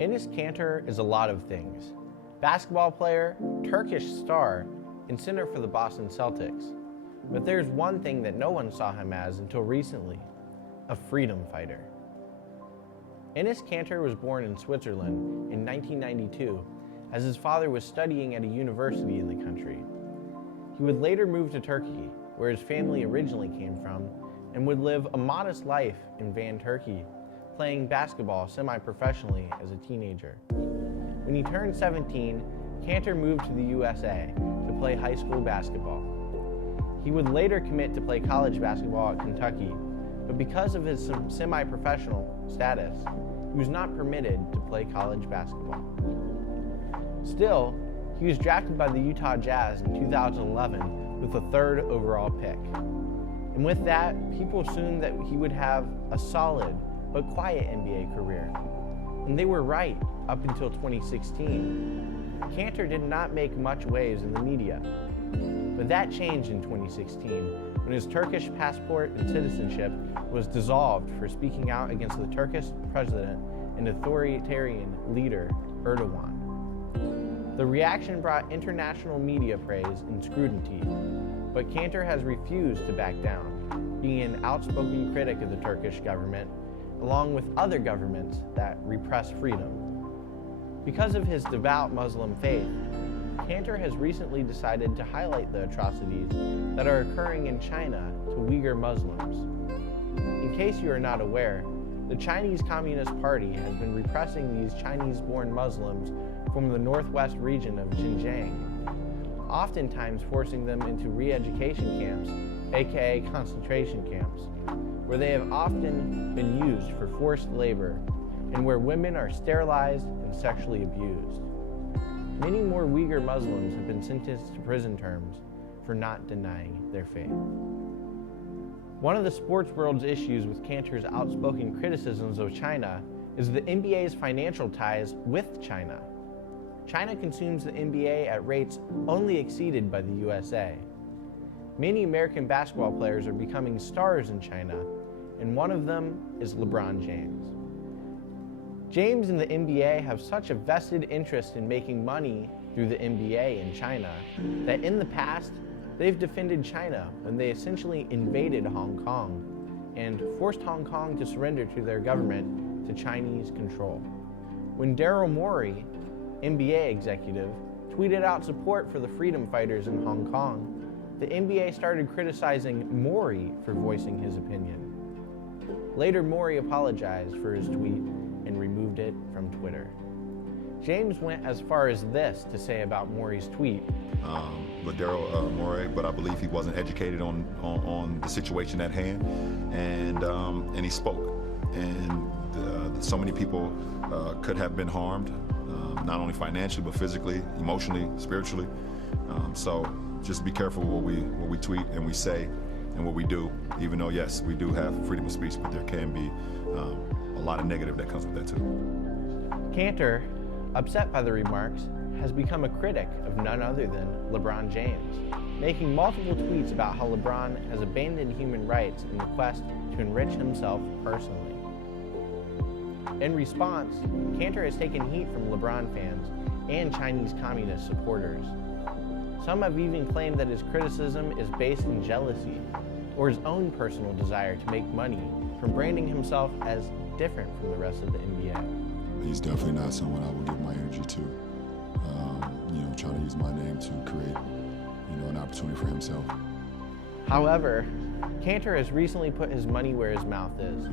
Enes Kanter is a lot of things. Basketball player, Turkish star, and center for the Boston Celtics. But there's one thing that no one saw him as until recently: a freedom fighter. Enes Kanter was born in Switzerland in 1992 as his father was studying at a university in the country. He would later move to Turkey, where his family originally came from, and would live a modest life in Van, Turkey, playing basketball semi-professionally as a teenager. When he turned 17, Kanter moved to the USA to play high school basketball. He would later commit to play college basketball at Kentucky, but because of his semi-professional status, he was not permitted to play college basketball. Still, he was drafted by the Utah Jazz in 2011 with the 3rd overall pick. And with that, people assumed that he would have a solid but quiet NBA career. And they were right up until 2016. Kanter did not make much waves in the media. But that changed in 2016 when his Turkish passport and citizenship was dissolved for speaking out against the Turkish president and authoritarian leader Erdogan. The reaction brought international media praise and scrutiny, but Kanter has refused to back down, being an outspoken critic of the Turkish government, along with other governments that repress freedom. Because of his devout Muslim faith, Kanter has recently decided to highlight the atrocities that are occurring in China to Uyghur Muslims. In case you are not aware, the Chinese Communist Party has been repressing these Chinese-born Muslims from the northwest region of Xinjiang, oftentimes forcing them into re-education camps, aka concentration camps, where they have often been used for forced labor and where women are sterilized and sexually abused. Many more Uyghur Muslims have been sentenced to prison terms for not denying their faith. One of the sports world's issues with Kanter's outspoken criticisms of China is the NBA's financial ties with China. China consumes the NBA at rates only exceeded by the USA. Many American basketball players are becoming stars in China, and one of them is Lebron James. James and the NBA have such a vested interest in making money through the NBA in China that in the past, they've defended China when they essentially invaded Hong Kong and forced Hong Kong to surrender to their government to Chinese control. When Daryl Morey, NBA executive, tweeted out support for the freedom fighters in Hong Kong, the NBA started criticizing Morey for voicing his opinion. Later, Morey apologized for his tweet and removed it from Twitter. James went as far as this to say about Morey's tweet. With Daryl Morey, but I believe he wasn't educated on the situation at hand, and he spoke. And so many people could have been harmed, not only financially, but physically, emotionally, spiritually. So just be careful what we tweet and we say and what we do, even though, yes, we do have freedom of speech, but there can be a lot of negative that comes with that too. Kanter, upset by the remarks, has become a critic of none other than LeBron James, making multiple tweets about how LeBron has abandoned human rights in the quest to enrich himself personally. In response, Kanter has taken heat from LeBron fans and Chinese communist supporters. Some have even claimed that his criticism is based in jealousy or his own personal desire to make money from branding himself as different from the rest of the NBA. He's definitely not someone I will give my energy to. Trying to use my name to create, an opportunity for himself. However, Kanter has recently put his money where his mouth is,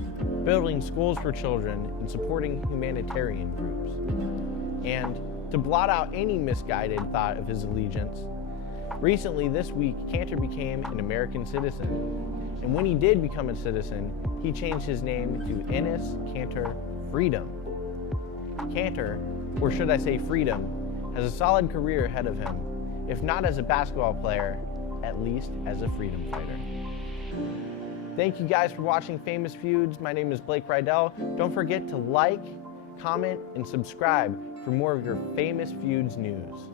building schools for children and supporting humanitarian groups. And to blot out any misguided thought of his allegiance, recently this week, Kanter became an American citizen. And when he did become a citizen, he changed his name to Enes Kanter Freedom. Kanter, or should I say Freedom, has a solid career ahead of him, if not as a basketball player, at least as a freedom fighter. Thank you guys for watching Famous Feuds. My name is Blake Riedel. Don't forget to like, comment, and subscribe for more of your Famous Feuds news.